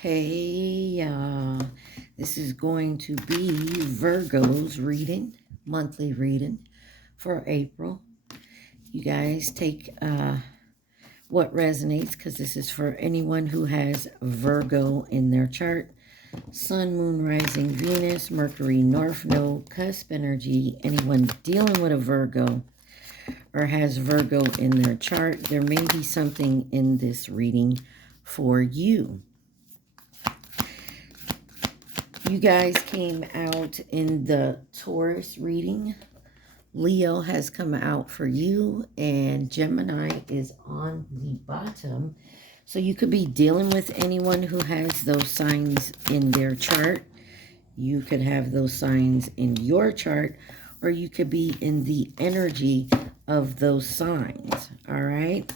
Hey, this is going to be Virgo's reading, monthly reading for April. You guys take what resonates, because this is for anyone who has Virgo in their chart. Sun, Moon, Rising, Venus, Mercury, North Node, cusp energy. Anyone dealing with a Virgo or has Virgo in their chart, there may be something in this reading for you. You guys came out in the Taurus reading. Leo has come out for you, and Gemini is on the bottom. So you could be dealing with anyone who has those signs in their chart. You could have those signs in your chart, or you could be in the energy of those signs. All right?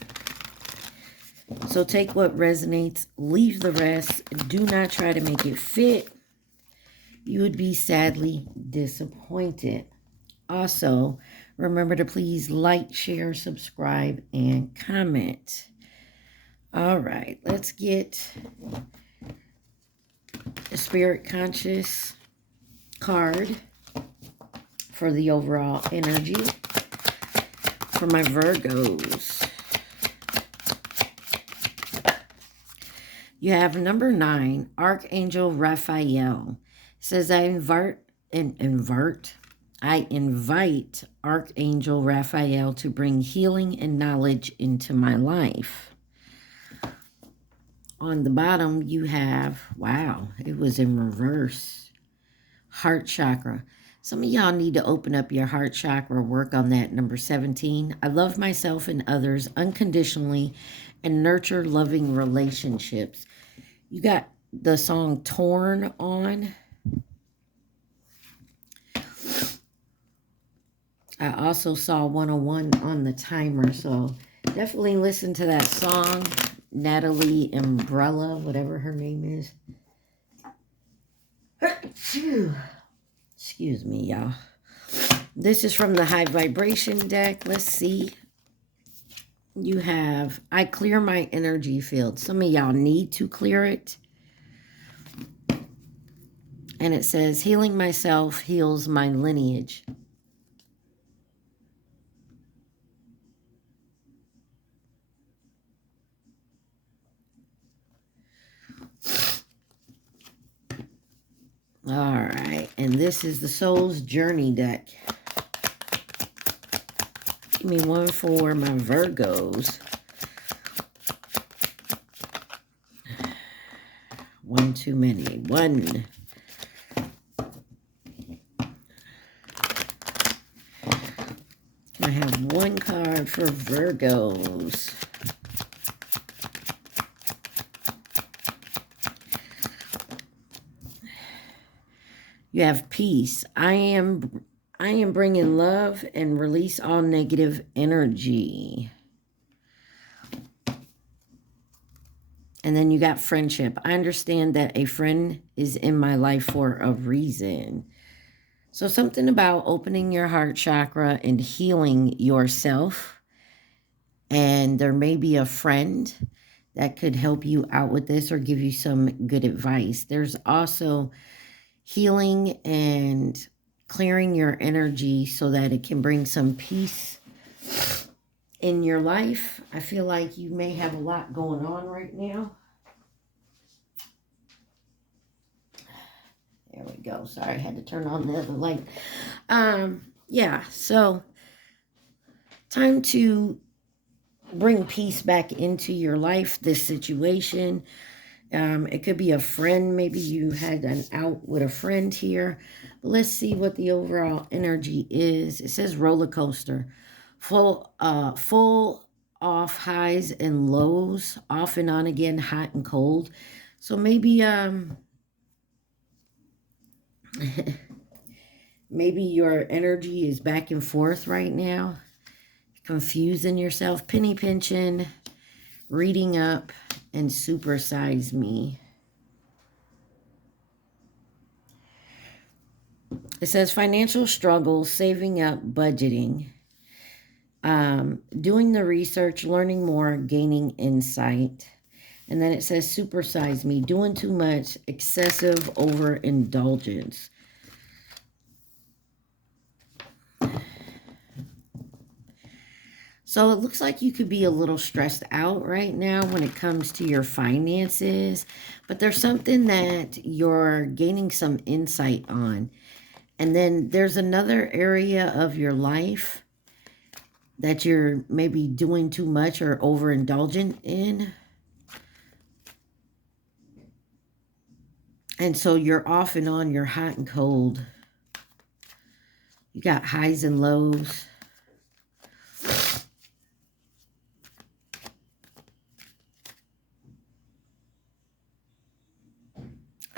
So take what resonates, leave the rest. Do not try to make it fit. You would be sadly disappointed. Also, remember to please like, share, subscribe, and comment. All right, let's get a Spirit Conscious card for the overall energy for my Virgos. You have number 9, Archangel Raphael. Says, I invite Archangel Raphael to bring healing and knowledge into my life. On the bottom, you have, wow, it was in reverse, heart chakra. Some of y'all need to open up your heart chakra, work on that, number 17. I love myself and others unconditionally and nurture loving relationships. You got the song Torn on. I also saw 101 on the timer, so definitely listen to that song. Natalie Umbrella, whatever her name is. Excuse me, y'all. This is from the High Vibration deck. Let's see. You have, I clear my energy field. Some of y'all need to clear it. And it says, healing myself heals my lineage. All right, and this is the Soul's Journey deck. Give me one for my Virgos. One too many. One. I have one card for Virgos. You have peace. I am bringing love and release all negative energy. And then you got friendship. I understand that a friend is in my life for a reason. So something about opening your heart chakra and healing yourself. And there may be a friend that could help you out with this or give you some good advice. There's also healing and clearing your energy so that it can bring some peace in your life. I feel like you may have a lot going on right now. There we go. Sorry, I had to turn on the other light. Yeah, so time to bring peace back into your life, this situation. It could be a friend. Maybe you had an out with a friend here. But let's see what the overall energy is. It says roller coaster. Full off highs and lows. Off and on again, hot and cold. So maybe maybe your energy is back and forth right now. Confusing yourself, penny pinching, reading up, and supersize me. It says financial struggles, saving up, budgeting, doing the research, learning more, gaining insight. And then it says, supersize me, doing too much, excessive overindulgence. So it looks like you could be a little stressed out right now when it comes to your finances, but there's something that you're gaining some insight on. And then there's another area of your life that you're maybe doing too much or overindulgent in. And so you're off and on, you're hot and cold. You got highs and lows.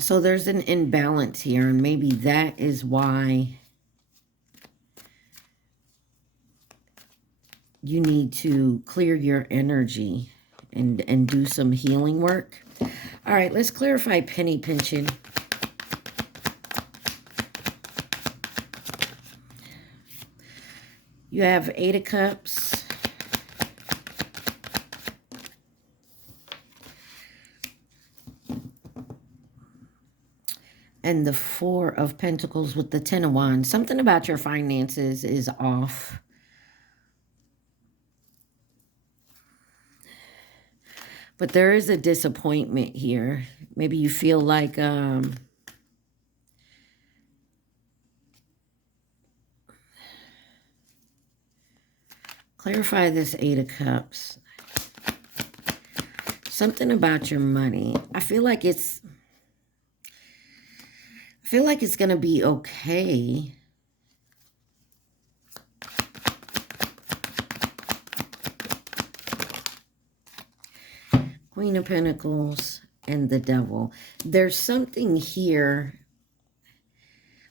So there's an imbalance here, and maybe that is why you need to clear your energy and do some healing work. All right, let's clarify penny pinching. You have 8 of Cups. And the 4 of Pentacles with the 10 of Wands. Something about your finances is off. But there is a disappointment here. Maybe you feel like clarify this 8 of Cups. Something about your money. I feel like it's going to be okay. Queen of Pentacles and the Devil. There's something here,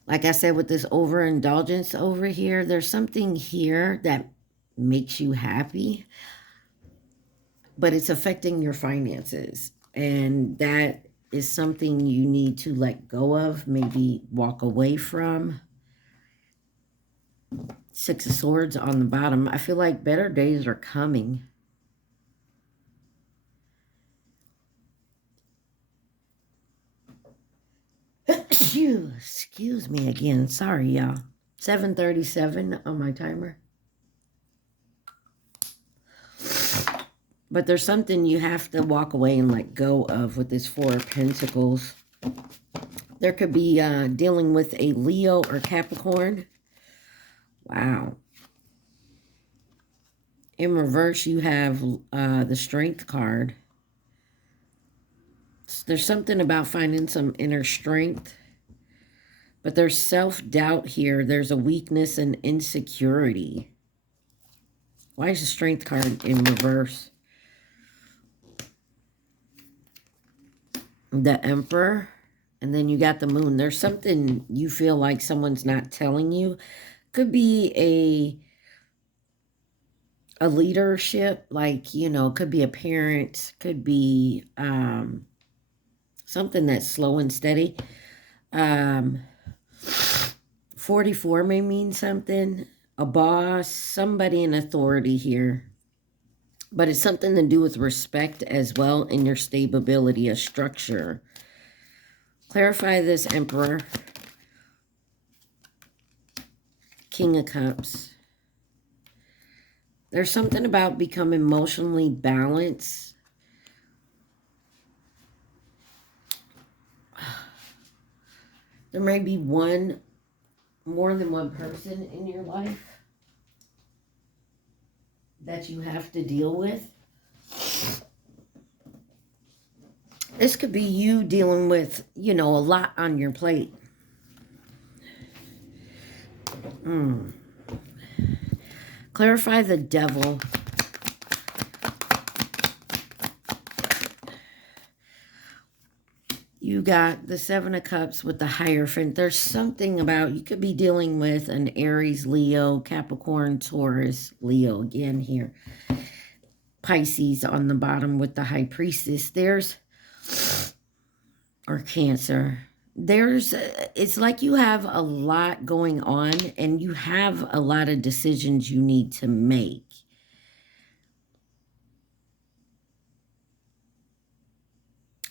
like I said, with this overindulgence over here, there's something here that makes you happy, but it's affecting your finances. And that is something you need to let go of, maybe walk away from. 6 of Swords on the bottom. I feel like better days are coming. Excuse me again. Sorry, y'all. 7:37 on my timer. But there's something you have to walk away and let go of with this 4 of Pentacles. There could be dealing with a Leo or Capricorn. Wow. In reverse, you have the Strength card. There's something about finding some inner strength. But there's self-doubt here. There's a weakness and insecurity. Why is the Strength card in reverse? The Emperor. And then you got the Moon. There's something you feel like someone's not telling you. Could be a leadership. Like, you know, could be a parent. Could be something that's slow and steady. 44 may mean something. A boss. Somebody in authority here. But it's something to do with respect as well in your stability, a structure. Clarify this, Emperor. King of Cups. There's something about becoming emotionally balanced. There may be more than one person in your life that you have to deal with. This could be you dealing with, you know, a lot on your plate. Clarify the Devil. You got the 7 of Cups with the Hierophant. There's something about, you could be dealing with an Aries, Leo, Capricorn, Taurus, Leo again here. Pisces on the bottom with the High Priestess. Or Cancer. It's like you have a lot going on and you have a lot of decisions you need to make.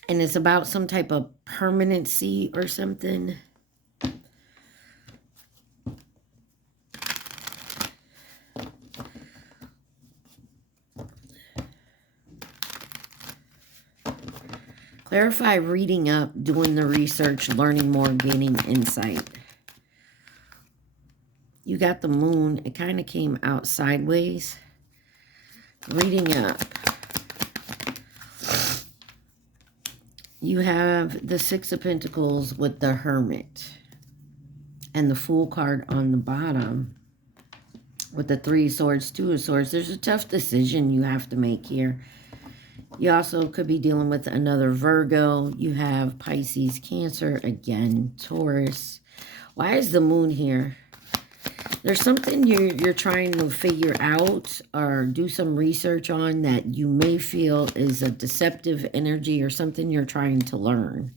And it's about some type of permanency or something. Clarify reading up, doing the research, learning more, gaining insight. You got the moon. It kind of came out sideways. Reading up. You have the Six of Pentacles with the Hermit. And the Fool card on the bottom. With the Three of Swords, Two of Swords. There's a tough decision you have to make here. You also could be dealing with another Virgo. You have Pisces, Cancer, again, Taurus. Why is the moon here? There's something you're trying to figure out or do some research on that you may feel is a deceptive energy or something you're trying to learn.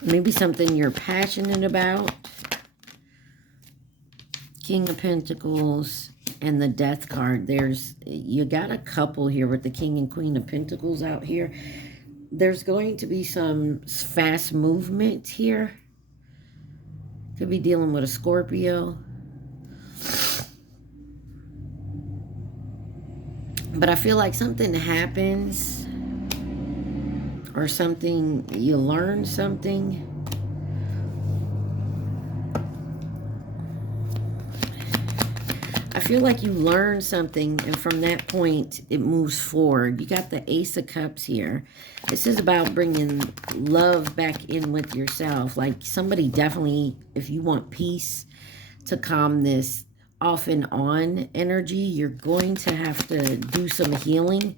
Maybe something you're passionate about. King of Pentacles and the Death card. You got a couple here with the King and Queen of Pentacles out here. There's going to be some fast movement here. Could be dealing with a Scorpio. But I feel like something happens or something, you learn something. I feel like you learn something, and from that point, it moves forward. You got the Ace of Cups here. This is about bringing love back in with yourself. Like somebody definitely, if you want peace to calm this off and on energy, you're going to have to do some healing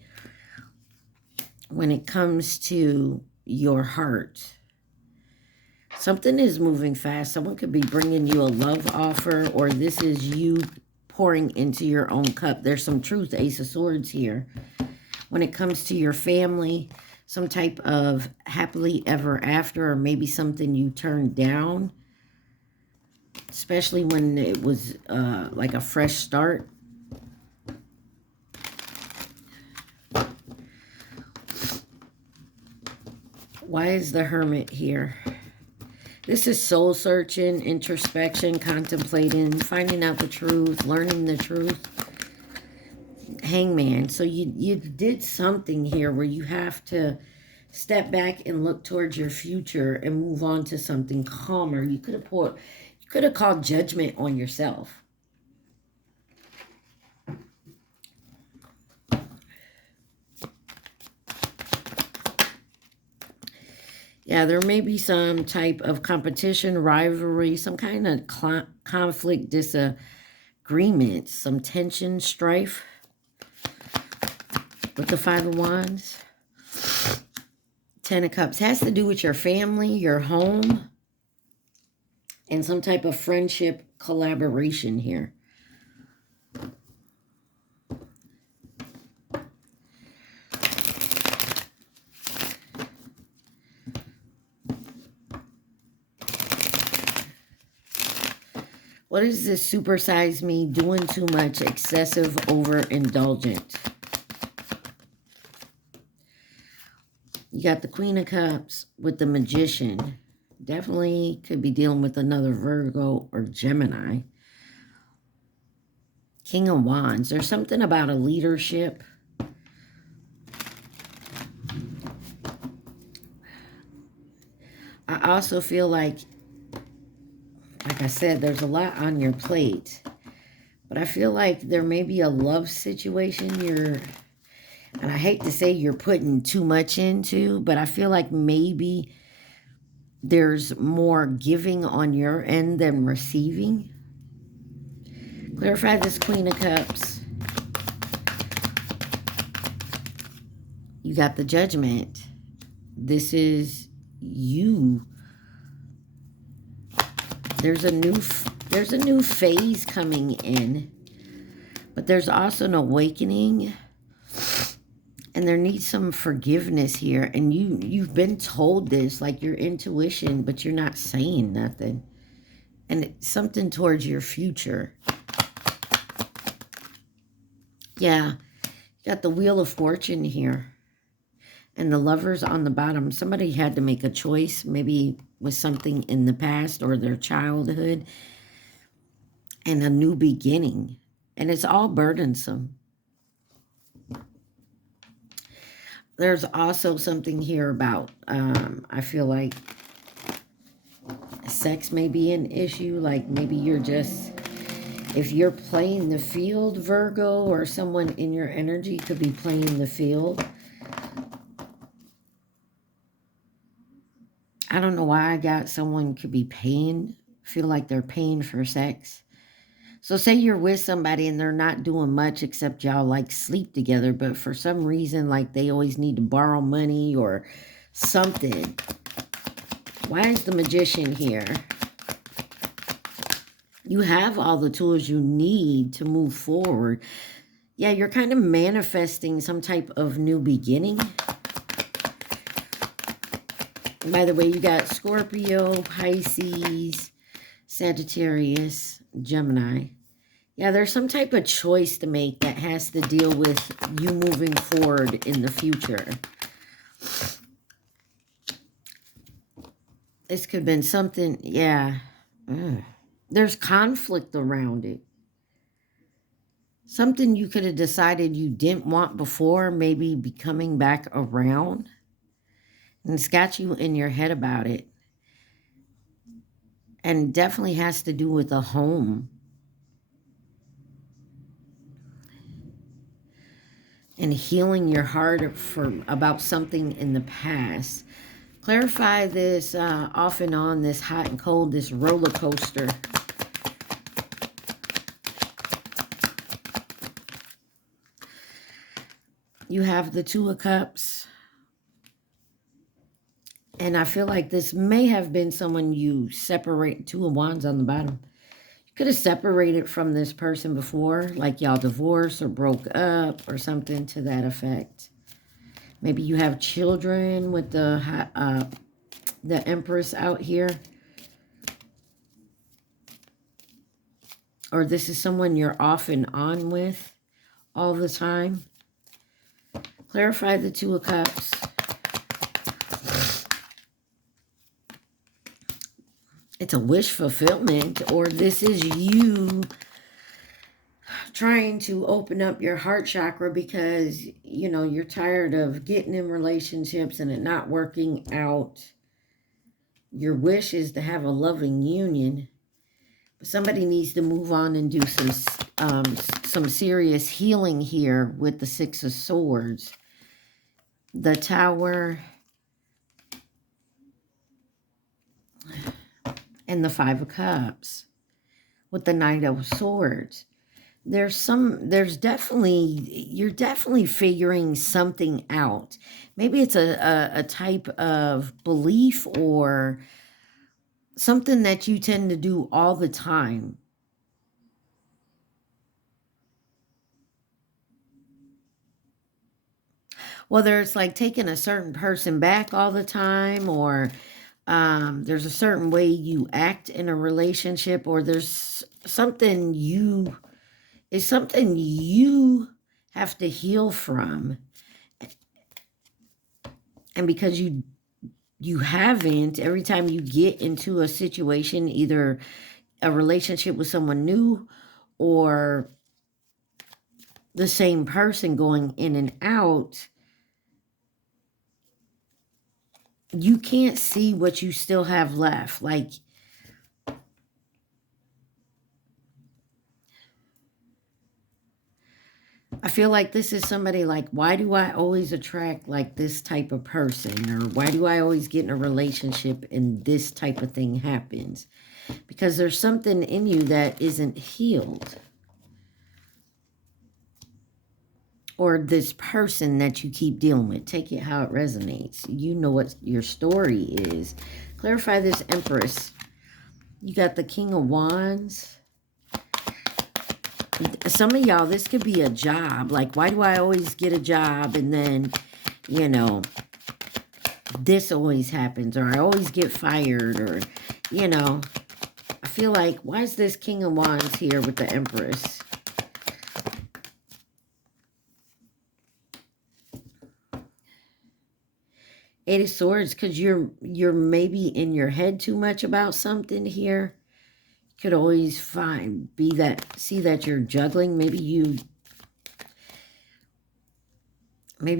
when it comes to your heart. Something is moving fast. Someone could be bringing you a love offer, or this is you pouring into your own cup. There's some truth, Ace of Swords here. When it comes to your family, some type of happily ever after, or maybe something you turned down, especially when it was like a fresh start. Why is the Hermit here? This is soul searching, introspection, contemplating, finding out the truth, learning the truth. Hangman. So you did something here where you have to step back and look towards your future and move on to something calmer. You could have called judgment on yourself. Yeah, there may be some type of competition, rivalry, some kind of conflict, disagreement, some tension, strife with the Five of Wands. Ten of Cups has to do with your family, your home, and some type of friendship collaboration here. What is this supersize me, doing too much, excessive, overindulgent? You got the Queen of Cups with the Magician. Definitely could be dealing with another Virgo or Gemini. King of Wands. There's something about a leadership. I also feel like I said, there's a lot on your plate. But I feel like there may be a love situation and I hate to say you're putting too much into, but I feel like maybe there's more giving on your end than receiving. Clarify this Queen of Cups. You got the Judgment. This is you. There's a new phase coming in, but there's also an awakening, and there needs some forgiveness here. And you've been told this, like your intuition, but you're not saying nothing. And it's something towards your future. Yeah, you got the Wheel of Fortune here. And the Lovers on the bottom, somebody had to make a choice, maybe with something in the past or their childhood, and a new beginning. And it's all burdensome. There's also something here about, I feel like sex may be an issue. Like maybe you're just, if you're playing the field, Virgo, or someone in your energy could be playing the field. I don't know why I got someone could be paying, feel like they're paying for sex. So say you're with somebody and they're not doing much except y'all like sleep together, but for some reason, like they always need to borrow money or something. Why is the Magician here? You have all the tools you need to move forward. Yeah, you're kind of manifesting some type of new beginning. By the way, you got Scorpio, Pisces, Sagittarius, Gemini. Yeah, there's some type of choice to make that has to deal with you moving forward in the future. This could have been something, yeah. There's conflict around it. Something you could have decided you didn't want before, maybe be coming back around. And it's got you in your head about it. And definitely has to do with a home. And healing your heart about something in the past. Clarify this off and on, this hot and cold, this roller coaster. You have the Two of Cups. And I feel like this may have been someone you separate, Two of Wands on the bottom. You could have separated from this person before, like y'all divorced or broke up or something to that effect. Maybe you have children with the Empress out here. Or this is someone you're off and on with all the time. Clarify the Two of Cups. It's a wish fulfillment, or this is you trying to open up your heart chakra because, you know, you're tired of getting in relationships and it not working out. Your wish is to have a loving union. But somebody needs to move on and do some serious healing here with the Six of Swords. The Tower. And the Five of Cups with the Knight of Swords. There's definitely, you're definitely figuring something out. Maybe it's a type of belief or something that you tend to do all the time. Whether it's like taking a certain person back all the time, or there's a certain way you act in a relationship, or there's something you have to heal from. And because you haven't, every time you get into a situation, either a relationship with someone new or the same person going in and out, you can't see what you still have left. Like, I feel like this is somebody like, why do I always attract like this type of person? Or why do I always get in a relationship and this type of thing happens? Because there's something in you that isn't healed. Or this person that you keep dealing with. Take it how it resonates. You know what your story is. Clarify this Empress. You got the King of Wands. Some of y'all, this could be a job. Like, why do I always get a job and then, you know, this always happens, or I always get fired, or, you know, I feel like, why is this King of Wands here with the Empress? Eight of Swords, because you're maybe in your head too much about something here. Could always see that you're juggling. Maybe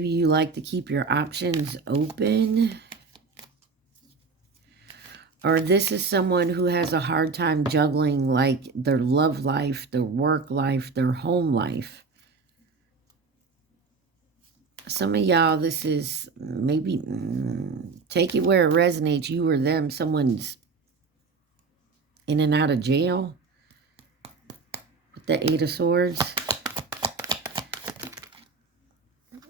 you like to keep your options open. Or this is someone who has a hard time juggling like their love life, their work life, their home life. Some of y'all, this is maybe, take it where it resonates, you or them. Someone's in and out of jail with the Eight of Swords.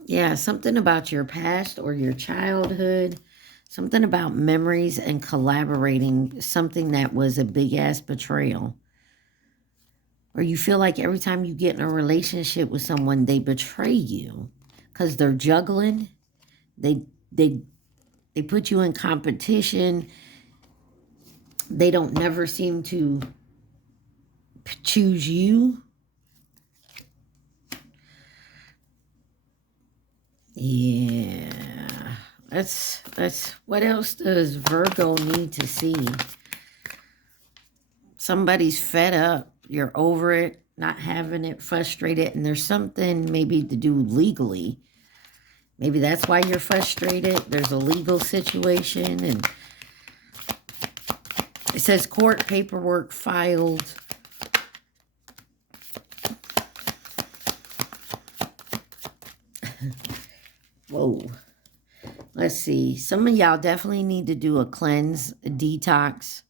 Yeah, something about your past or your childhood. Something about memories and collaborating. Something that was a big-ass betrayal. Or you feel like every time you get in a relationship with someone, they betray you. Because they're juggling. They put you in competition. They don't never seem to choose you. Yeah. That's what else does Virgo need to see? Somebody's fed up. You're over it, not having it, frustrated, and there's something maybe to do legally. Maybe that's why you're frustrated. There's a legal situation, and it says court paperwork filed. Whoa. Let's see. Some of y'all definitely need to do a cleanse, a detox,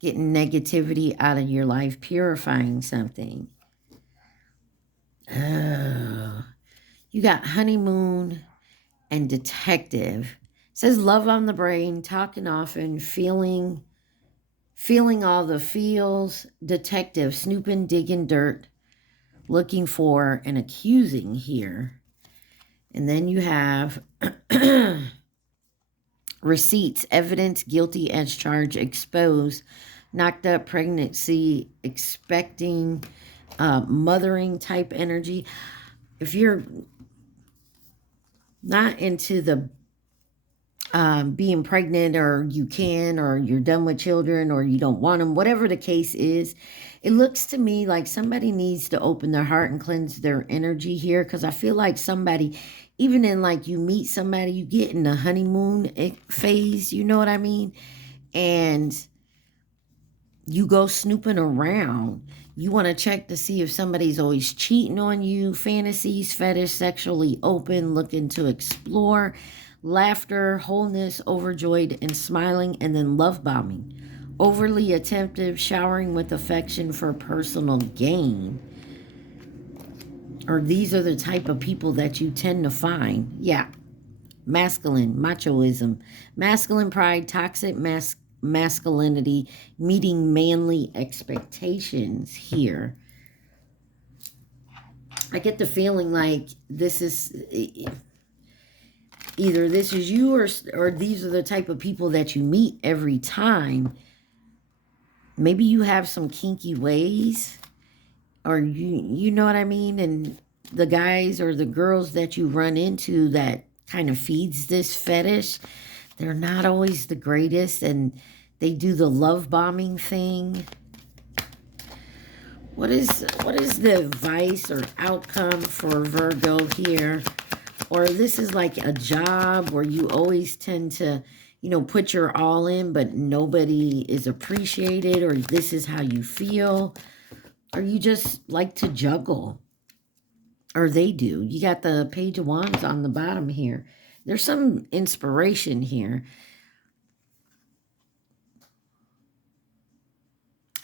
getting negativity out of your life, purifying something. Oh. You got honeymoon and detective. It says love on the brain, talking often, feeling all the feels. Detective, snooping, digging dirt, looking for and accusing here. And then you have receipts, evidence, guilty as charged, exposed, knocked up, pregnancy, expecting, mothering type energy. If you're not into the being pregnant, or you can, or you're done with children, or you don't want them, whatever the case is, it looks to me like somebody needs to open their heart and cleanse their energy here, because I feel like somebody, even in like you meet somebody, you get in the honeymoon phase, you know what I mean? And you go snooping around. You want to check to see if somebody's always cheating on you, fantasies, fetish, sexually open, looking to explore, laughter, wholeness, overjoyed and smiling, and then love bombing. Overly attentive, showering with affection for personal gain. Or these are the type of people that you tend to find. Yeah. Masculine, machoism, masculine pride, toxic masculinity, meeting manly expectations here. I get the feeling like this is either this is you, or these are the type of people that you meet every time. Maybe you have some kinky ways, or you know what I mean? And the guys or the girls that you run into that kind of feeds this fetish, they're not always the greatest, and they do the love bombing thing. What is the advice or outcome for Virgo here? Or this is like a job where you always tend to, put your all in, but nobody is appreciated, or this is how you feel, or you just like to juggle, or they do. You got the Page of Wands on the bottom here. There's some inspiration here.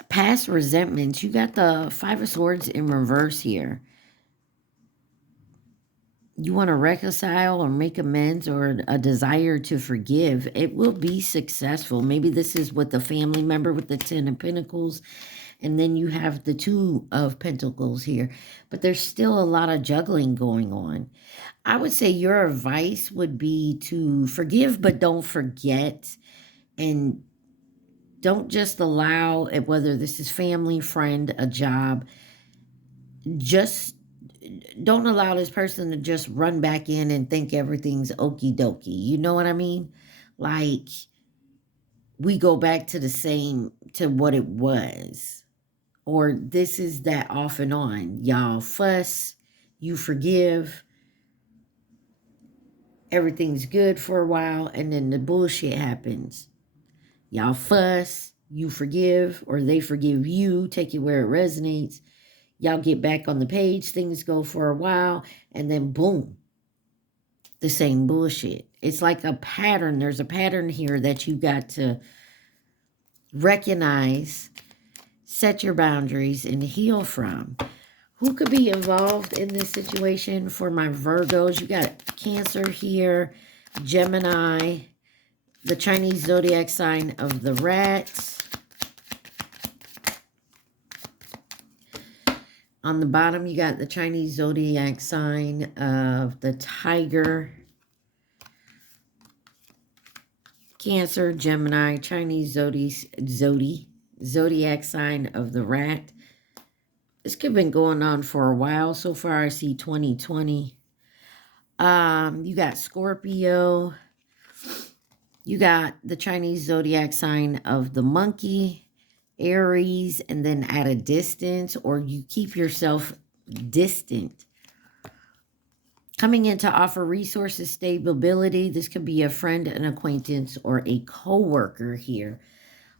Past resentments. You got the Five of Swords in reverse here. You want to reconcile or make amends, or a desire to forgive. It will be successful. Maybe this is with the family member with the Ten of Pentacles. And then you have the Two of Pentacles here. But there's still a lot of juggling going on. I would say your advice would be to forgive, but don't forget. And don't just allow it, whether this is family, friend, a job, just don't allow this person to just run back in and think everything's okie dokie. You know what I mean? like we go back to the same, to what it was. Or this is that off and on. Y'all fuss, you forgive, everything's good for a while, and then the bullshit happens. Y'all fuss, you forgive, or they forgive you, take it where it resonates. Y'all get back on the page, things go for a while, and then boom, the same bullshit. It's like a pattern. There's a pattern here that you got to recognize, set your boundaries, and heal from. Who could be involved in this situation for my Virgos? You got Cancer here, Gemini, the Chinese zodiac sign of the rat. On the bottom, you got the Chinese zodiac sign of the tiger. Cancer, Gemini, Chinese zodiac sign of the rat. This could have been going on for a while. So far, I see 2020. You got Scorpio. You got the Chinese zodiac sign of the monkey, Aries, and then at a distance, or you keep yourself distant. Coming in to offer resources, stability. This could be a friend, an acquaintance, or a co-worker here.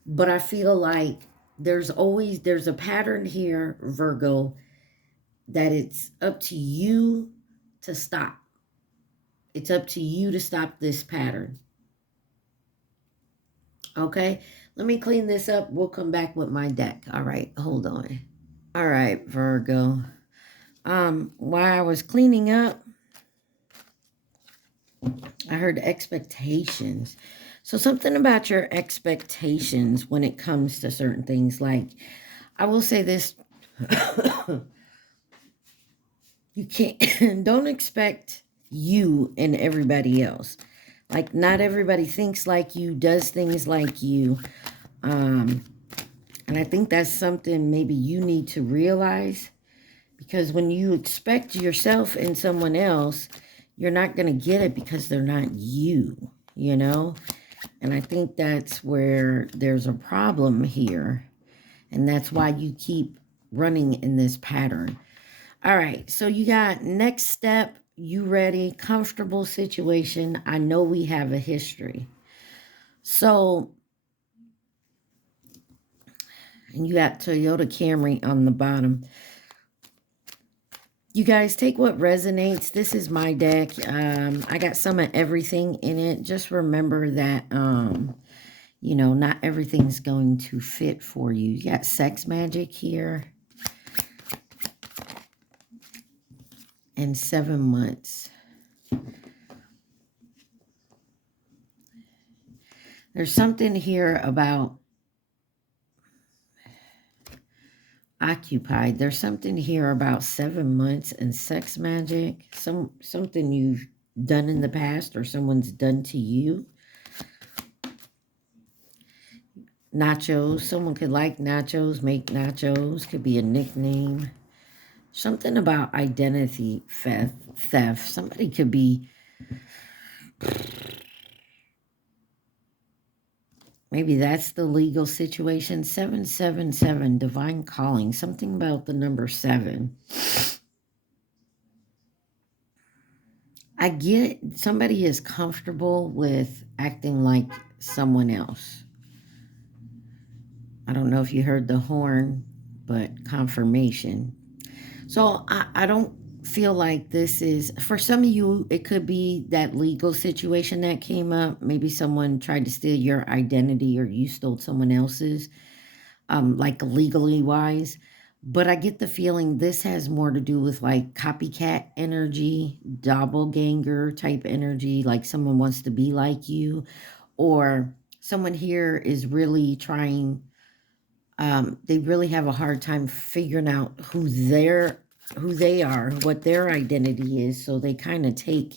But I feel like there's a pattern here, Virgo, that it's up to you to stop. It's up to you to stop this pattern. Okay, let me clean this up. We'll come back with my deck. All right, hold on. All right, Virgo. While I was cleaning up, I heard expectations. So something about your expectations when it comes to certain things. Like, I will say this. You can't, don't expect you and everybody else. Like, not everybody thinks like you, does things like you. And I think that's something maybe you need to realize. Because when you expect yourself in someone else, you're not going to get it because they're not you, you know? And I think that's where there's a problem here. And that's why you keep running in this pattern. All right, so you got next step. You ready? Comfortable situation. I know we have a history. So, and you got Toyota Camry on the bottom. You guys take what resonates. This is my deck. I got some of everything in it. Just remember that, you know, not everything's going to fit for you. You got sex magic here. And 7 months. There's something here about occupied. There's something here about 7 months and sex magic. Something you've done in the past or someone's done to you. Nachos. Someone could like nachos, make nachos. Could be a nickname. Something about identity theft. Somebody could be... Maybe that's the legal situation. 777, divine calling. Something about the number 7. I get somebody is comfortable with acting like someone else. I don't know if you heard the horn, but confirmation. So I don't feel like this is, for some of you, it could be that legal situation that came up. Maybe someone tried to steal your identity or you stole someone else's, like legally wise. But I get the feeling this has more to do with like copycat energy, doppelganger type energy, like someone wants to be like you, or someone here is really trying, they really have a hard time figuring out who they are, what their identity is, so they kind of take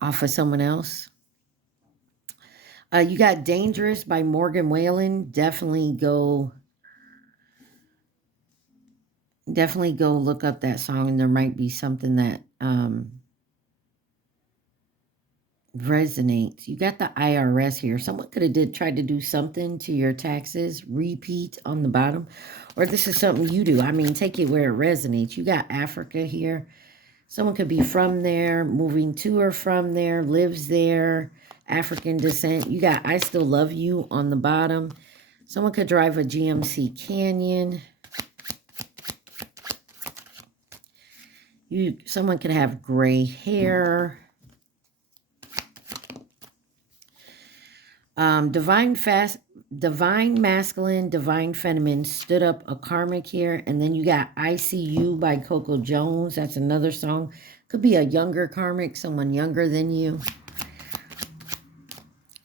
off of someone else. You got Dangerous by Morgan Wallen. Definitely go look up that song, and there might be something that resonates. You got the IRS here. Someone could have tried to do something to your taxes. Repeat on the bottom. Or this is something you do. I mean, take it where it resonates. You got Africa here. Someone could be from there, moving to or from there, lives there, African descent. You got I Still Love You on the bottom. Someone could drive a GMC Canyon. Someone could have gray hair. Divine masculine, divine feminine stood up a karmic here. And then you got I See You by Coco Jones. That's another song. Could be a younger karmic, someone younger than you.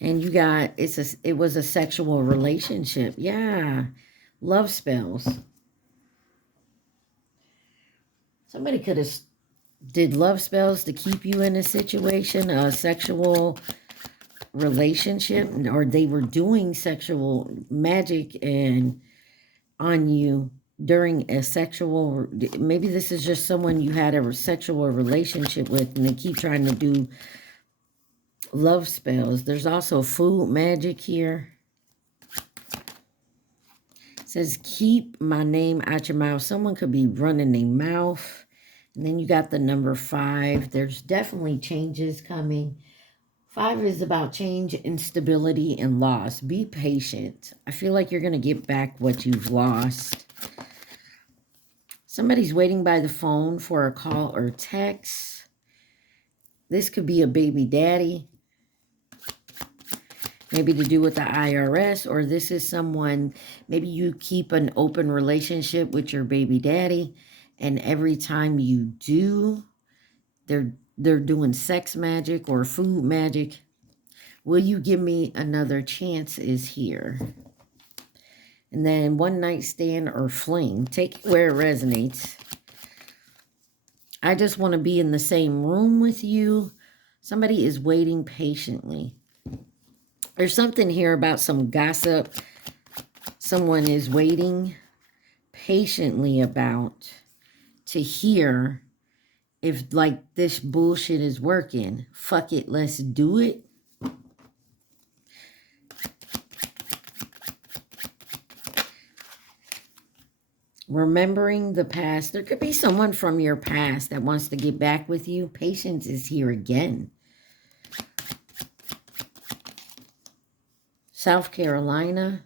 And you got, it was a sexual relationship. Yeah. Love spells. Somebody could have did love spells to keep you in a situation, a sexual relationship, or they were doing sexual magic and on you during a sexual, maybe this is just someone you had a sexual relationship with and they keep trying to do love spells. There's also food magic here. It says keep my name out your mouth. Someone could be running their mouth. And then you got the number 5. There's definitely changes coming. 5 is about change, instability, and loss. Be patient. I feel like you're going to get back what you've lost. Somebody's waiting by the phone for a call or text. This could be a baby daddy. Maybe to do with the IRS, or this is someone, maybe you keep an open relationship with your baby daddy, and every time you do, they're doing sex magic or food magic. Will you give me another chance is here. And then one night stand or fling. Take it where it resonates. I just want to be in the same room with you. Somebody is waiting patiently. There's something here about some gossip. Someone is waiting patiently about to hear if like this bullshit is working. Fuck it, let's do it. Remembering the past. There could be someone from your past that wants to get back with you. Patience is here again. South Carolina.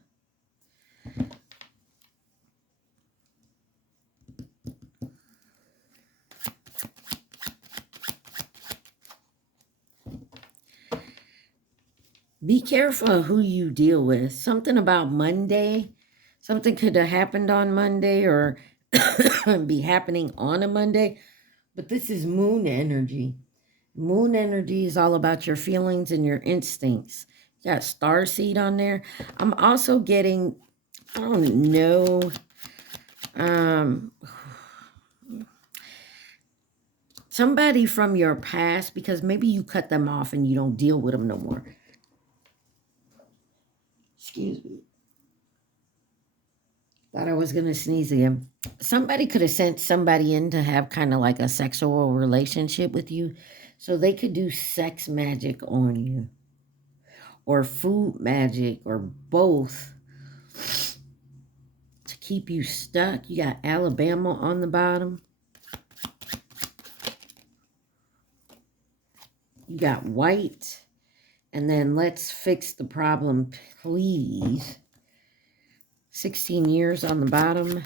Be careful of who you deal with. Something about Monday. Something could have happened on Monday or be happening on a Monday. But this is moon energy. Moon energy is all about your feelings and your instincts. You got starseed on there. I'm also getting, I don't know, somebody from your past, because maybe you cut them off and you don't deal with them no more. Excuse me. Thought I was going to sneeze again. Somebody could have sent somebody in to have kind of like a sexual relationship with you. So they could do sex magic on you. Or food magic. Or both. To keep you stuck. You got Alabama on the bottom. You got white. And then let's fix the problem, please. 16 years on the bottom.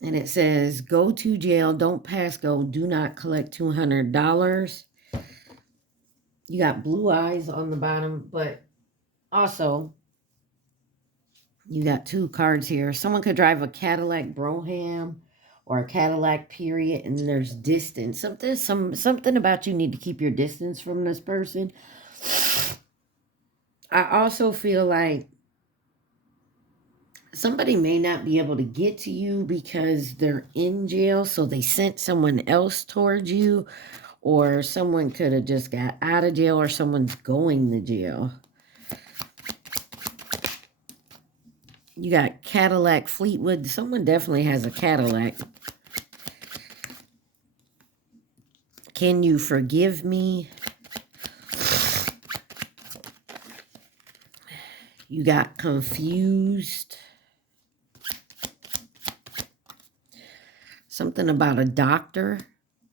And it says, go to jail, don't pass go, do not collect $200. You got blue eyes on the bottom, but also, you got 2 cards here. Someone could drive a Cadillac Brougham or a Cadillac period, and there's distance. Something about you need to keep your distance from this person. I also feel like somebody may not be able to get to you because they're in jail, so they sent someone else towards you, or someone could have just got out of jail, or someone's going to jail. You got Cadillac Fleetwood. Someone definitely has a Cadillac. Can you forgive me? You got confused. Something about a doctor.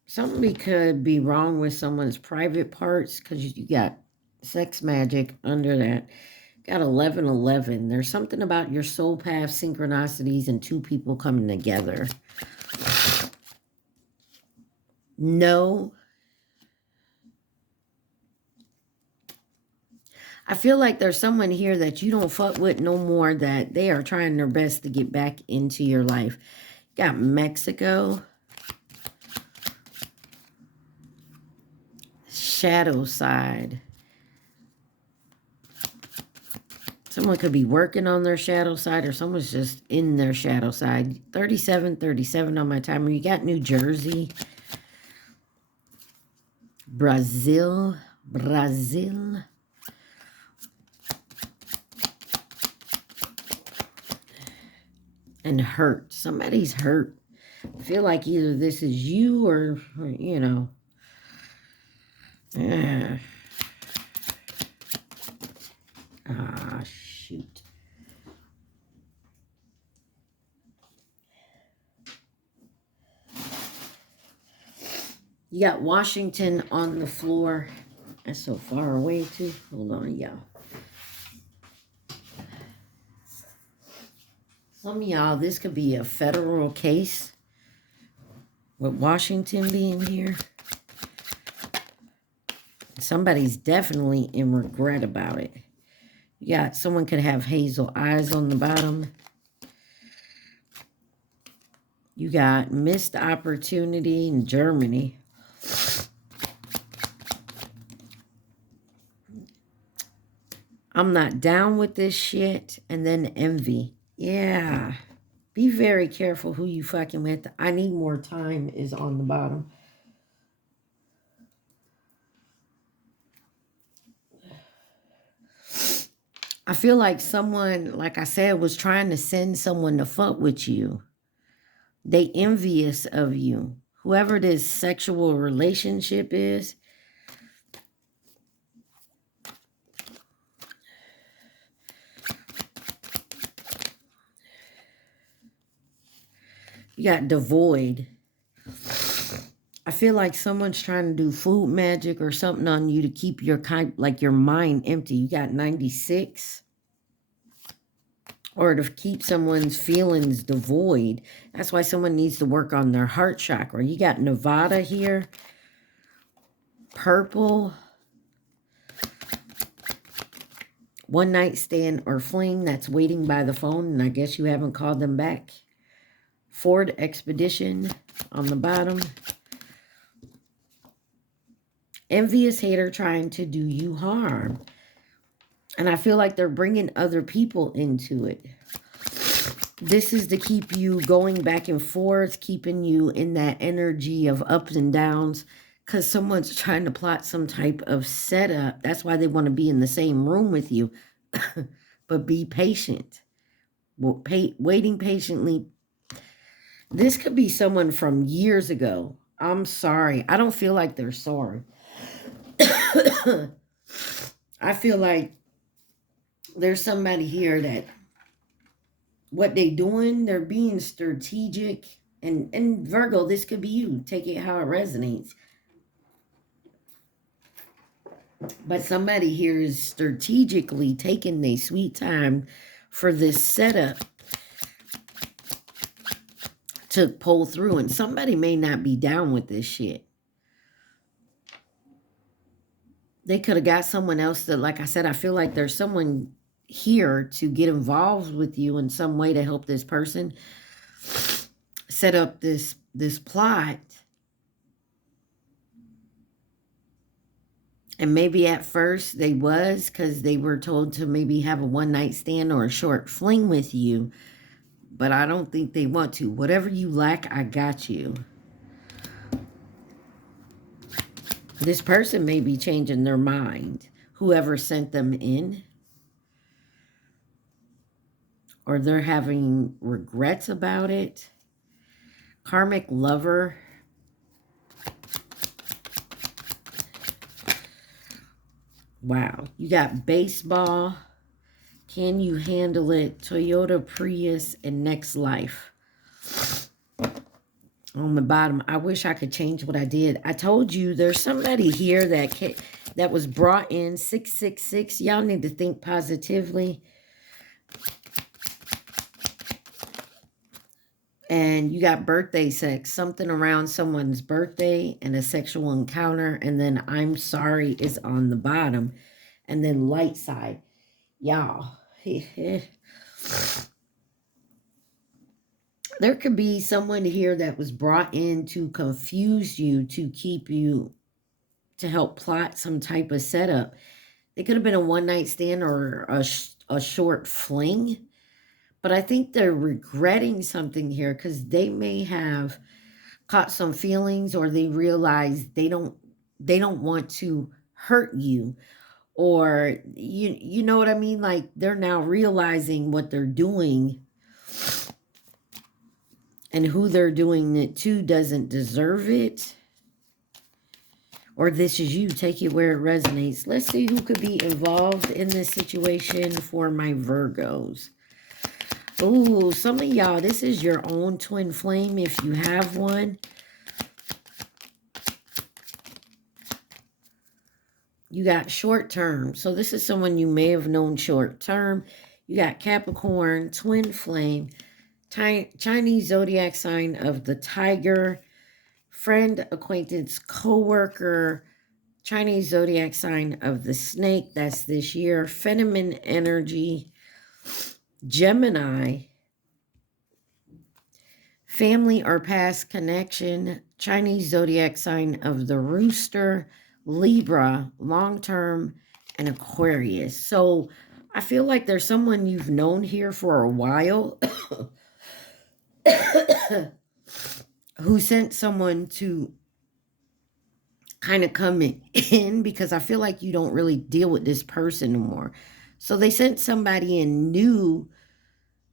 Something could be wrong with someone's private parts because you got sex magic under that. Got 1111. There's something about your soul path synchronicities and two people coming together. No. I feel like there's someone here that you don't fuck with no more, that they are trying their best to get back into your life. Got Mexico. Shadow side. Someone could be working on their shadow side, or someone's just in their shadow side. 37 on my timer. You got New Jersey. Brazil. And hurt. Somebody's hurt. I feel like either this is you or, you know. Shoot. You got Washington on the floor. That's so far away, too. Hold on, y'all. Some of y'all, this could be a federal case with Washington being here. Somebody's definitely in regret about it. You got someone could have hazel eyes on the bottom. You got missed opportunity in Germany. I'm not down with this shit. And then envy. Yeah. Be very careful who you fucking with. I need more time is on the bottom. I feel like someone, like I said, was trying to send someone to fuck with you. They envious of you. Whoever this sexual relationship is. You got devoid. I feel like someone's trying to do food magic or something on you to keep your your mind empty. You got 96. Or to keep someone's feelings devoid. That's why someone needs to work on their heart chakra. You got Nevada here. Purple. One night stand or fling that's waiting by the phone. And I guess you haven't called them back. Ford Expedition on the bottom. Envious hater trying to do you harm. And I feel like they're bringing other people into it. This is to keep you going back and forth, keeping you in that energy of ups and downs, because someone's trying to plot some type of setup. That's why they want to be in the same room with you. But be patient. Waiting patiently. This could be someone from years ago. I'm sorry. I don't feel like they're sorry. I feel like there's somebody here that what they doing, they're being strategic. And Virgo, this could be you. Take it how it resonates. But somebody here is strategically taking their sweet time for this setup to pull through. And somebody may not be down with this shit. They could have got someone else that, like I said, I feel like there's someone here to get involved with you in some way to help this person set up this plot. And maybe at first they was, because they were told to maybe have a one night stand or a short fling with you. But I don't think they want to. Whatever you lack, I got you. This person may be changing their mind. Whoever sent them in. Or they're having regrets about it. Karmic lover. Wow. You got baseball. Can you handle it? Toyota Prius and Next Life. On the bottom, I wish I could change what I did. I told you there's somebody here that was brought in 666. Y'all need to think positively. And you got birthday sex, something around someone's birthday and a sexual encounter. And then I'm sorry is on the bottom. And then light side. Y'all. There could be someone here that was brought in to confuse you, to keep you, to help plot some type of setup. It could have been a one-night stand or a short fling. But I think they're regretting something here because they may have caught some feelings, or they realize they don't want to hurt you, or you know what I mean? Like they're now realizing what they're doing and who they're doing it to doesn't deserve it. Or this is you. Take it where it resonates. Let's see who could be involved in this situation for my Virgos. Ooh, some of y'all, this is your own twin flame if you have one. You got short term. So this is someone you may have known short term. You got Capricorn, twin flame, Chinese zodiac sign of the tiger, friend, acquaintance, co-worker, Chinese zodiac sign of the snake. That's this year. Feminine energy, Gemini, family or past connection, Chinese zodiac sign of the rooster, Libra, long-term, and Aquarius. So I feel like there's someone you've known here for a while who sent someone to kind of come in, because I feel like you don't really deal with this person anymore. So they sent somebody in new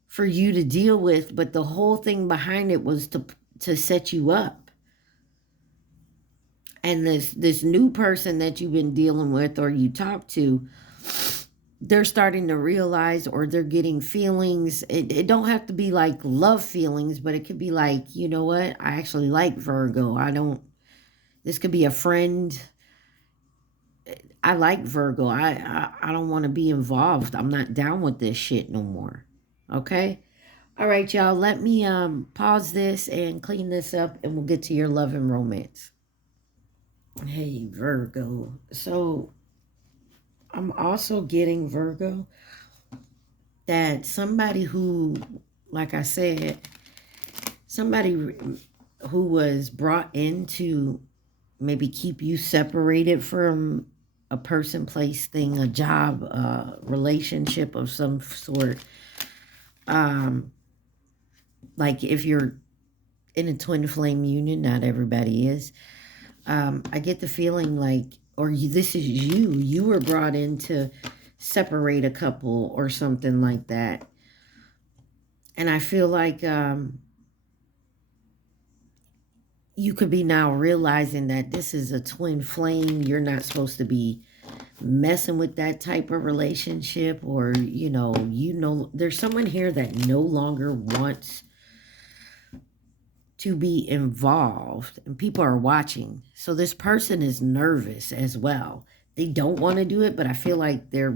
for you to deal with, but the whole thing behind it was to set you up. And this new person that you've been dealing with or you talk to, they're starting to realize, or they're getting feelings. It don't have to be like love feelings, but it could be like, you know what? I actually like Virgo. This could be a friend. I like Virgo. I don't want to be involved. I'm not down with this shit no more. Okay? All right, y'all. Let me pause this and clean this up, and we'll get to your love and romance. Hey, Virgo. So I'm also getting, Virgo, that somebody who, like I said, somebody who was brought in to maybe keep you separated from a person, place, thing, a job, a relationship of some sort. Like if you're in a twin flame union, not everybody is. I get the feeling like, this is you were brought in to separate a couple or something like that. And I feel like you could be now realizing that this is a twin flame. You're not supposed to be messing with that type of relationship, or, there's someone here that no longer wants to be involved, and people are watching. So this person is nervous as well. They don't want to do it, but I feel like they're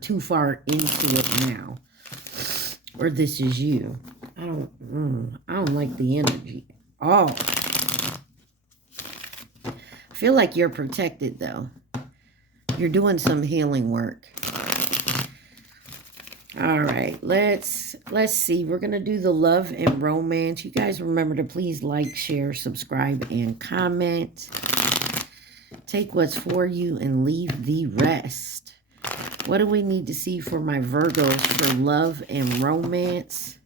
too far into it now. Or this is you. I don't like the energy. Oh. I feel like you're protected though. You're doing some healing work. All right, let's see. We're going to do the love and romance. You guys remember to please like, share, subscribe, and comment. Take what's for you and leave the rest. What do we need to see for my Virgos for love and romance?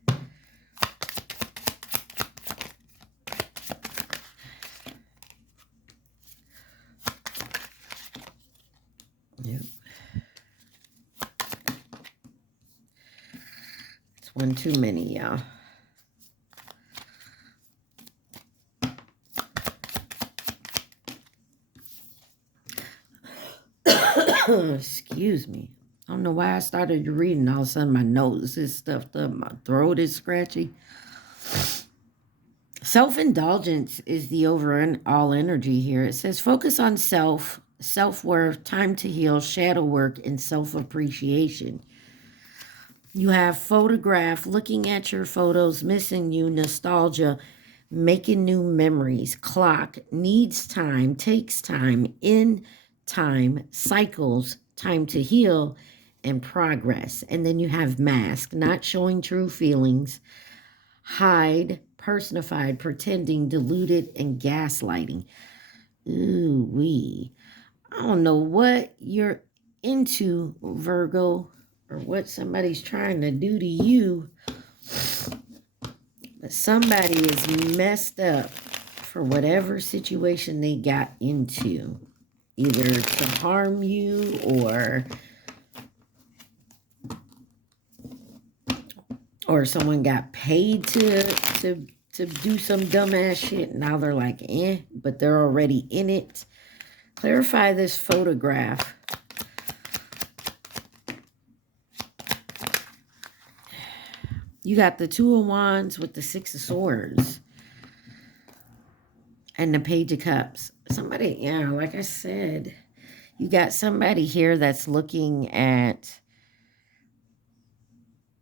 Yep. It's one too many, y'all. Excuse me. I don't know why I started reading. All of a sudden, my nose is stuffed up. My throat is scratchy. Self-indulgence is the overall energy here. It says focus on self-worth, time to heal, shadow work, and self-appreciation. You have photograph, looking at your photos, missing you, nostalgia, making new memories, clock, needs time, takes time, in time, cycles, time to heal, and progress. And then you have mask, not showing true feelings, hide, personified, pretending, deluded, and gaslighting. Ooh wee. I don't know what you're into, Virgo, or what somebody's trying to do to you, but somebody is messed up for whatever situation they got into, either to harm you or someone got paid to do some dumbass shit. Now they're like, but they're already in it. Clarify this photograph. You got the Two of Wands with the Six of Swords and the Page of Cups. Somebody, yeah, like I said, you got somebody here that's looking at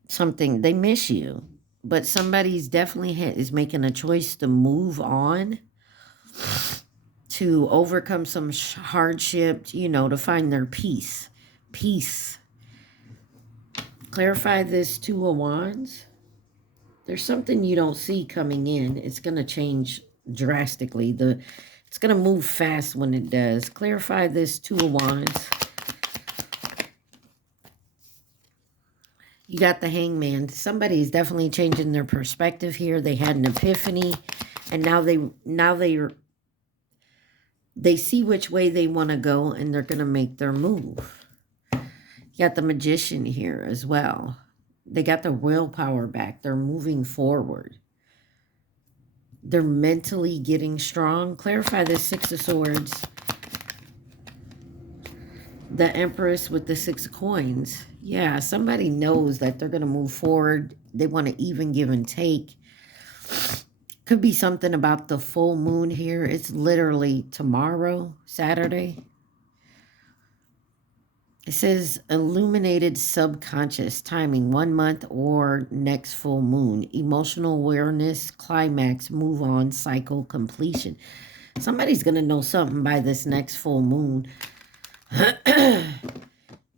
something. They miss you, but somebody's definitely is making a choice to move on, to overcome some hardship, you know, to find their peace. Peace. Clarify this Two of Wands. There's something you don't see coming in. It's going to change drastically. It's going to move fast when it does. Clarify this Two of Wands. You got the Hangman. Somebody's definitely changing their perspective here. They had an epiphany, and now they see which way they want to go, and they're going to make their move. You got the Magician here as well. They got the willpower back. They're moving forward. They're mentally getting strong. Clarify this Six of Swords. The Empress with the Six of Coins. Yeah, somebody knows that they're going to move forward. They want to even give and take. Could be something about the full moon here. It's literally tomorrow, Saturday. It says illuminated subconscious timing, 1 month or next full moon. Emotional awareness, climax, move on, cycle, completion. Somebody's going to know something by this next full moon. They're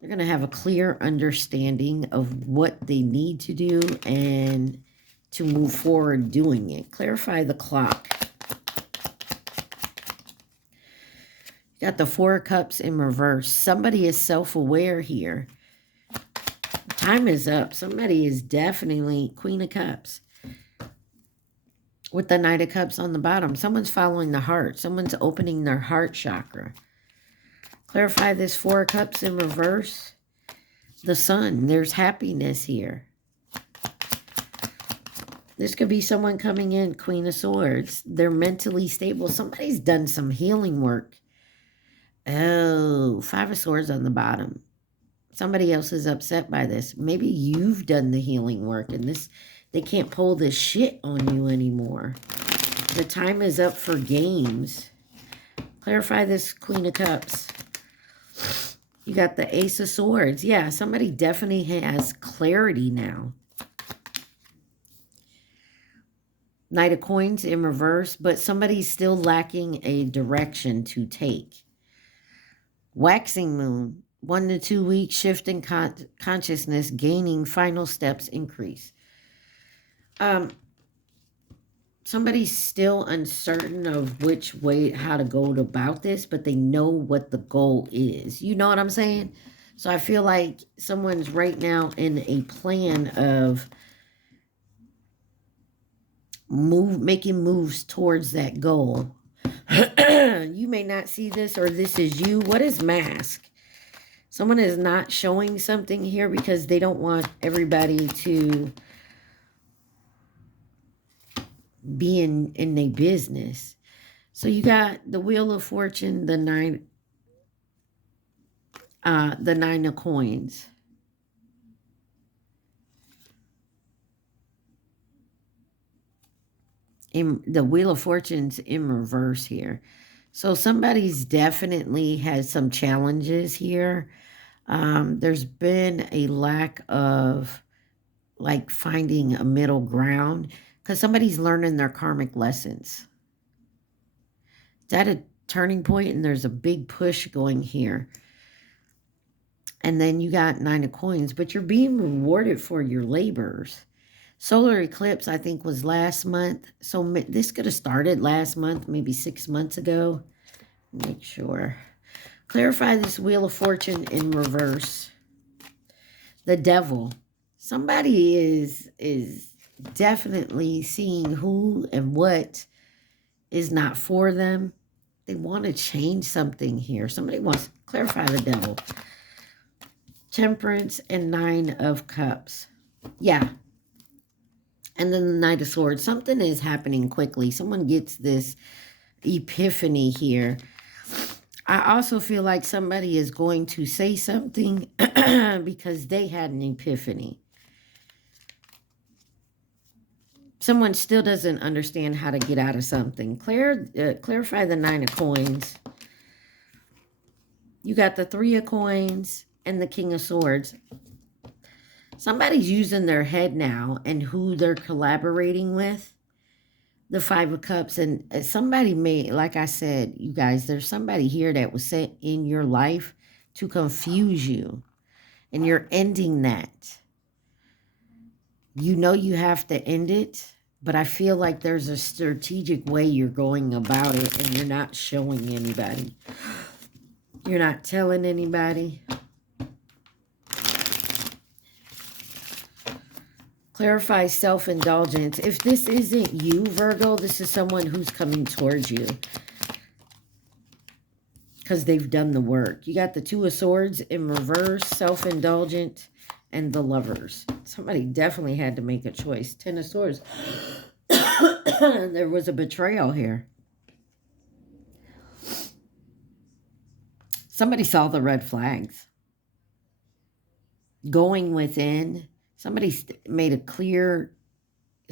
going to have a clear understanding of what they need to do and to move forward doing it. Clarify the clock. Got the Four of Cups in reverse. Somebody is self-aware here. Time is up. Somebody is definitely Queen of Cups. With the Knight of Cups on the bottom. Someone's following the heart. Someone's opening their heart chakra. Clarify this Four of Cups in reverse. The Sun. There's happiness here. This could be someone coming in, Queen of Swords. They're mentally stable. Somebody's done some healing work. Oh, Five of Swords on the bottom. Somebody else is upset by this. Maybe you've done the healing work and they can't pull this shit on you anymore. The time is up for games. Clarify this Queen of Cups. You got the Ace of Swords. Yeah, somebody definitely has clarity now. Knight of Coins in reverse, but somebody's still lacking a direction to take. Waxing moon, 1 to 2 weeks, shifting consciousness, gaining, final steps, increase. Somebody's still uncertain of which way, how to go about this, but they know what the goal is. You know what I'm saying? So I feel like someone's right now in a plan of making moves towards that goal. You may not see this, or this is you. What is mask? Someone is not showing something here because they don't want everybody to be in their business. So you got the Wheel of Fortune, the 9 The Nine of Coins. In the Wheel of Fortune's in reverse here. So somebody's definitely has some challenges here. There's been a lack of like finding a middle ground because somebody's learning their karmic lessons. It's at a turning point and there's a big push going here. And then you got Nine of Coins, but you're being rewarded for your labors. Solar eclipse, I think, was last month. So this could have started last month, maybe 6 months ago. Make sure. Clarify this Wheel of Fortune in reverse. The Devil. Somebody is definitely seeing who and what is not for them. They want to change something here. Somebody wants to clarify the Devil. Temperance and Nine of Cups. Yeah. And then the Knight of Swords. Something is happening quickly. Someone gets this epiphany here. I also feel like somebody is going to say something because they had an epiphany. Someone still doesn't understand how to get out of something. Clarify the Nine of Coins. You got the Three of Coins and the King of Swords. Somebody's using their head now and who they're collaborating with. The Five of Cups. And somebody may, like I said, you guys, there's somebody here that was sent in your life to confuse you. And you're ending that. You know you have to end it. But I feel like there's a strategic way you're going about it. And you're not showing anybody. You're not telling anybody. Clarify self-indulgence. If this isn't you, Virgo, this is someone who's coming towards you. Because they've done the work. You got the Two of Swords in reverse, self-indulgent, and the Lovers. Somebody definitely had to make a choice. Ten of Swords. There was a betrayal here. Somebody saw the red flags. Going within. Somebody made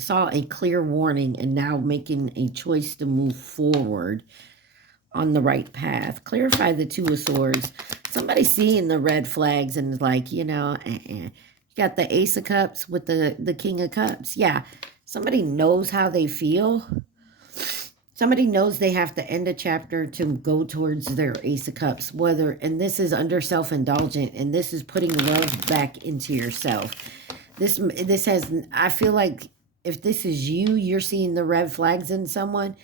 saw a clear warning and now making a choice to move forward on the right path. Clarify the Two of Swords. Somebody seeing the red flags and is like, you know, You got the Ace of Cups with the King of Cups. Yeah, somebody knows how they feel. Somebody knows they have to end a chapter to go towards their Ace of Cups. And this is under self-indulgent, and this is putting love back into yourself. This has, I feel like if this is you, you're seeing the red flags in someone,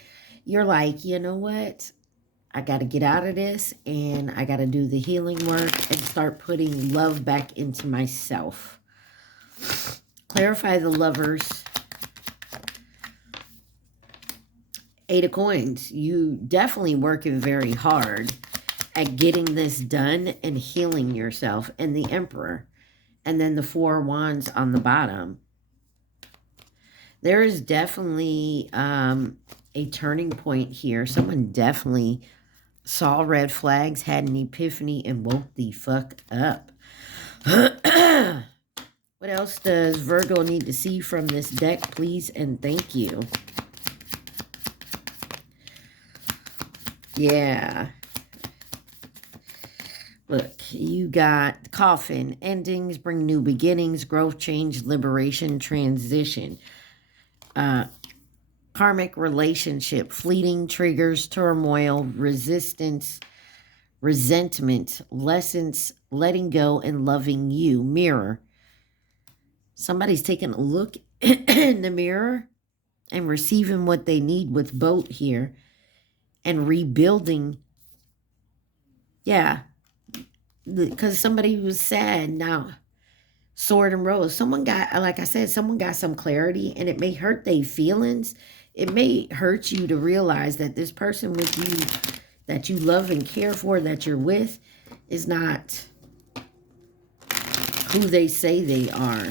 you're like, you know what? I got to get out of this, and I got to do the healing work and start putting love back into myself. Clarify the Lovers. Eight of Coins. You definitely working very hard at getting this done and healing yourself. And the Emperor. And then the Four of Wands on the bottom. There is definitely a turning point here. Someone definitely saw red flags, had an epiphany, and woke the fuck up. What else does Virgo need to see from this deck, please and thank you? Yeah. Look, you got Coffin. Endings bring new beginnings, growth, change, liberation, transition. Karmic relationship, fleeting triggers, turmoil, resistance, resentment, lessons, letting go, and loving you. Mirror. Somebody's taking a look in the mirror and receiving what they need with Boat here and rebuilding. Yeah. Because somebody was sad. Now, Sword and Rose. Someone got, like I said, someone got some clarity, and it may hurt their feelings. It may hurt you to realize that this person with you, that you love and care for, that you're with, is not who they say they are.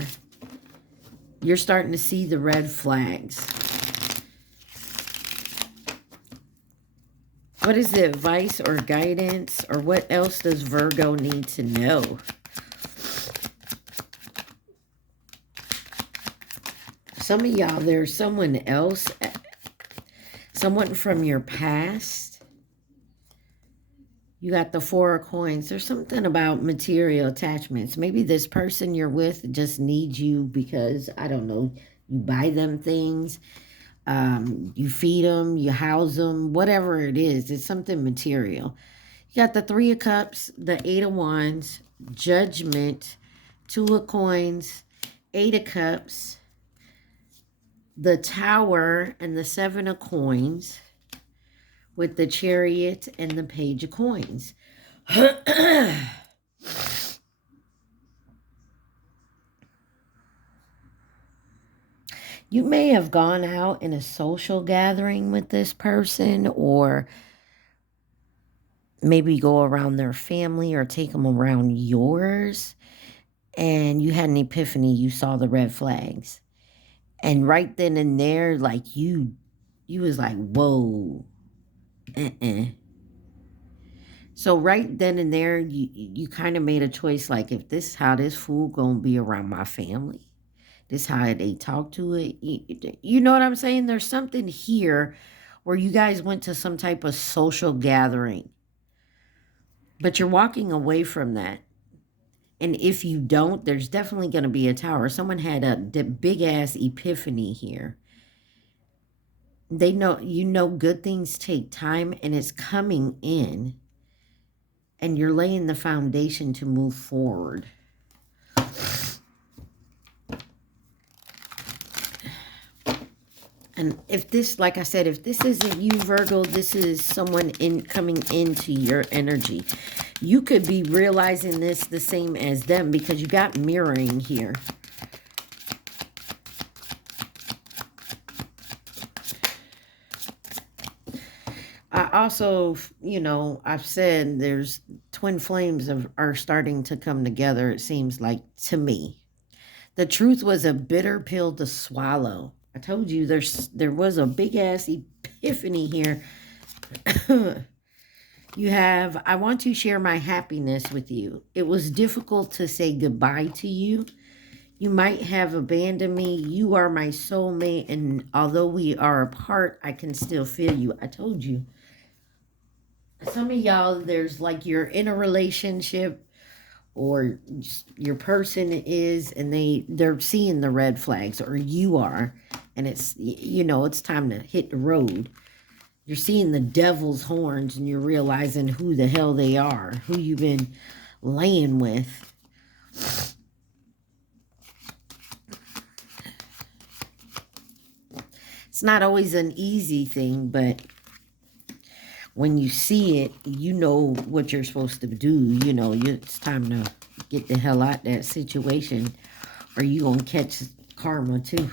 You're starting to see the red flags. What is the advice or guidance, or what else does Virgo need to know? Some of y'all, there's someone else, someone from your past. You got the Four of Coins. There's something about material attachments. Maybe this person you're with just needs you because, I don't know, you buy them things. You feed them, you house them, whatever it is. It's something material. You got the Three of Cups, the Eight of Wands, Judgment, Two of Coins, Eight of Cups, the Tower, and the Seven of Coins, with the Chariot and the Page of Coins. You may have gone out in a social gathering with this person, or maybe go around their family or take them around yours, and you had an epiphany. You saw the red flags. And right then and there, like you was like, whoa, So right then and there, you kind of made a choice, like, if this is how this fool gonna be around my family, this how they talk to it. You know what I'm saying? There's something here where you guys went to some type of social gathering, but you're walking away from that. And if you don't, there's definitely going to be a tower. Someone had a big ass epiphany here. They know, you know, good things take time, and it's coming in, and you're laying the foundation to move forward. And if this, like I said, if this isn't you, Virgo, this is someone coming into your energy. You could be realizing this the same as them, because you got mirroring here. I also, you know, I've said there's twin flames are starting to come together, it seems like, to me. The truth was a bitter pill to swallow. I told you there was a big ass epiphany here. You have, I want to share my happiness with you. It was difficult to say goodbye to you. You might have abandoned me. You are my soulmate, and although we are apart, I can still feel you. I told you. Some of y'all, there's like you're in a relationship, or your person is, and they're seeing the red flags, or you are, and it's, you know, it's time to hit the road. You're seeing the devil's horns, and you're realizing who the hell they are, who you've been laying with. It's not always an easy thing, but when you see it, you know what you're supposed to do. You know, it's time to get the hell out of that situation, or you gonna catch karma too.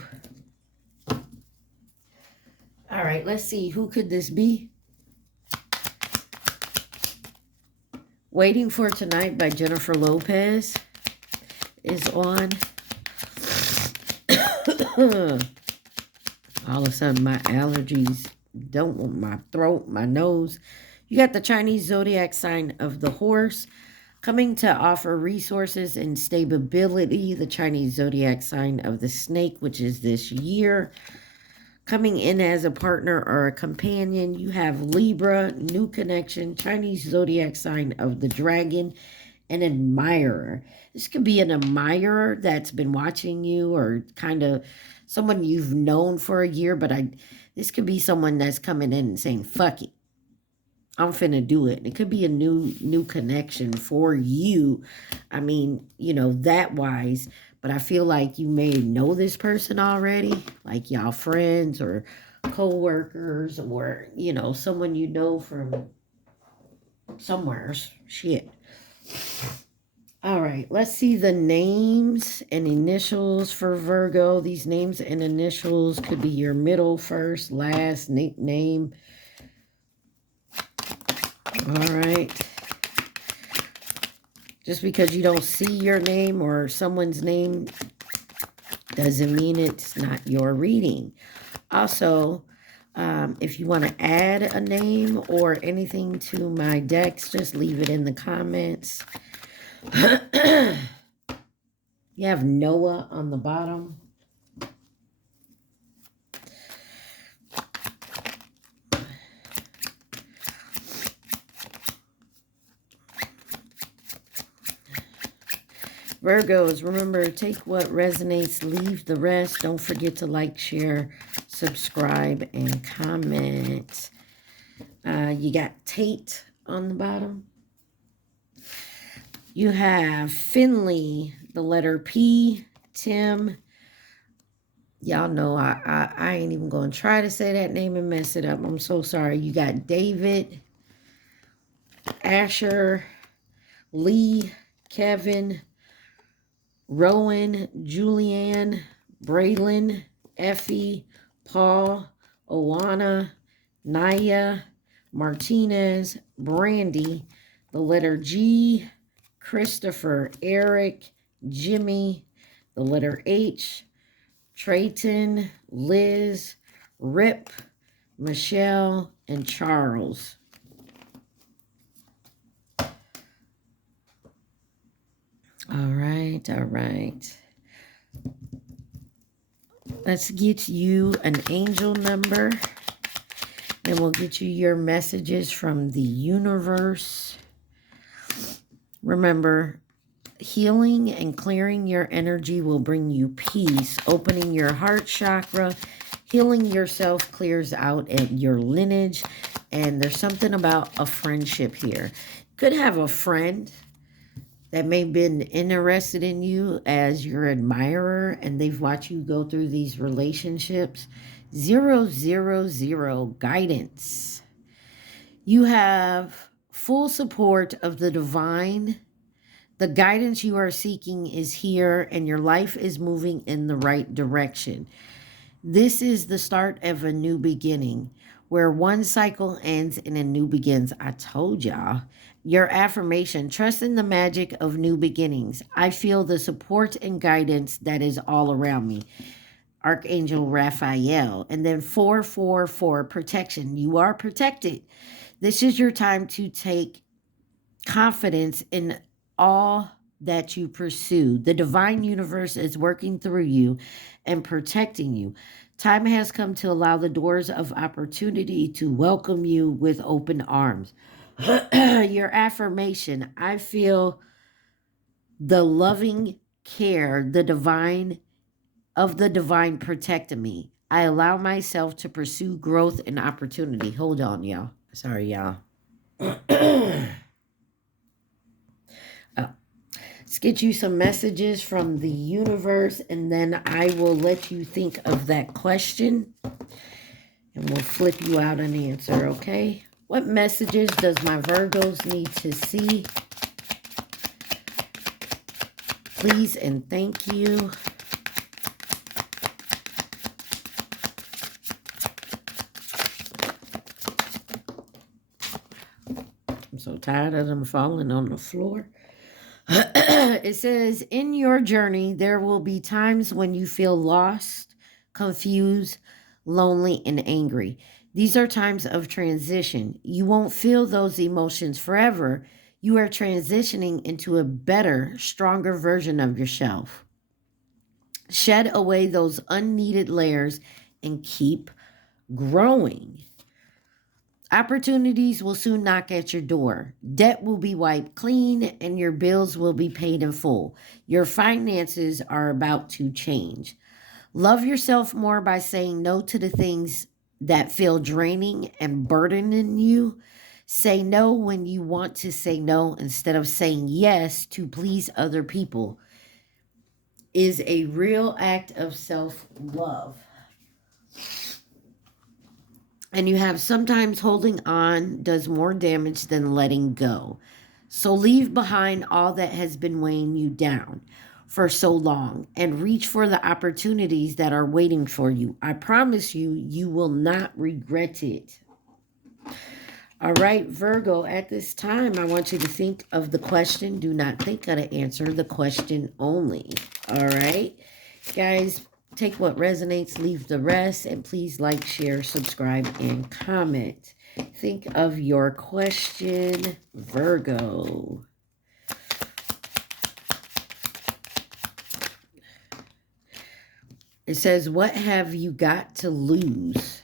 All right, let's see. Who could this be? Waiting for Tonight by Jennifer Lopez is on. All of a sudden, my allergies don't want my throat, my nose. You got the Chinese zodiac sign of the horse, coming to offer resources and stability. The Chinese zodiac sign of the snake, which is this year, coming in as a partner or a companion. You have Libra, new connection. Chinese zodiac sign of the dragon, an admirer. This could be an admirer that's been watching you, or kind of someone you've known for a year, but this could be someone that's coming in and saying, fuck it, I'm finna do it. It could be a new connection for you. I mean, you know, that wise, but I feel like you may know this person already, like y'all friends or co-workers, or, you know, someone you know from somewhere. Shit. All right, let's see the names and initials for Virgo. These names and initials could be your middle, first, last, nickname. All right. Just because you don't see your name or someone's name doesn't mean it's not your reading. Also, If you want to add a name or anything to my decks, just leave it in the comments. You have Noah on the bottom. Virgos, remember, take what resonates, leave the rest. Don't forget to like, share, subscribe, and comment. You got Tate on the bottom. You have Finley, the letter P, Tim. Y'all know I ain't even going to try to say that name and mess it up. I'm so sorry. You got David, Asher, Lee, Kevin, Rowan, Julianne, Braylon, Effie, Paul, Owana, Naya, Martinez, Brandy, the letter G, Christopher, Eric, Jimmy, the letter H, Trayton, Liz, Rip, Michelle, and Charles. All right, all right. Let's get you an angel number. Then we'll get you your messages from the universe. Remember, healing and clearing your energy will bring you peace. Opening your heart chakra, healing yourself clears out your lineage. And there's something about a friendship here. Could have a friend that may have been interested in you as your admirer, and they've watched you go through these relationships. 000 guidance. You have full support of the divine. The guidance you are seeking is here, and your life is moving in the right direction. This is the start of a new beginning, where one cycle ends and a new begins. I told y'all. Your affirmation, trust in the magic of new beginnings. I feel the support and guidance that is all around me. Archangel Raphael. And then 444, protection. You are protected. This is your time to take confidence in all that you pursue. The divine universe is working through you and protecting you. Time has come to allow the doors of opportunity to welcome you with open arms. Your affirmation, I feel the loving care, the divine protecting me. I allow myself to pursue growth and opportunity. Hold on, y'all. Sorry, y'all. Let's get you some messages from the universe, and then I will let you think of that question, and we'll flip you out an answer, okay? What messages does my Virgos need to see? Please and thank you. I'm so tired of them falling on the floor. It says, in your journey, there will be times when you feel lost, confused, lonely, and angry. These are times of transition. You won't feel those emotions forever. You are transitioning into a better, stronger version of yourself. Shed away those unneeded layers and keep growing. Opportunities will soon knock at your door. Debt will be wiped clean and your bills will be paid in full. Your finances are about to change. Love yourself more by saying no to the things that feel draining and burdening you. Say no when you want to say no instead of saying yes to please other people. Is a real act of self-love. And you have sometimes holding on does more damage than letting go. So leave behind all that has been weighing you down for so long and reach for the opportunities that are waiting for you. I promise you, you will not regret it. All right, Virgo, at this time, I want you to think of the question. Do not think of the answer, the question only. All right, guys, Take what resonates, leave the rest, and please like, share, subscribe, and comment. Think of your question, Virgo. It says, what have you got to lose?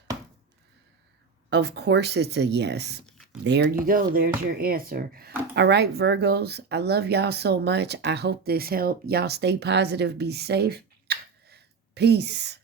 Of course, it's a yes. There you go. There's your answer. All right, Virgos. I love y'all so much. I hope this helped. Y'all stay positive. Be safe. Peace.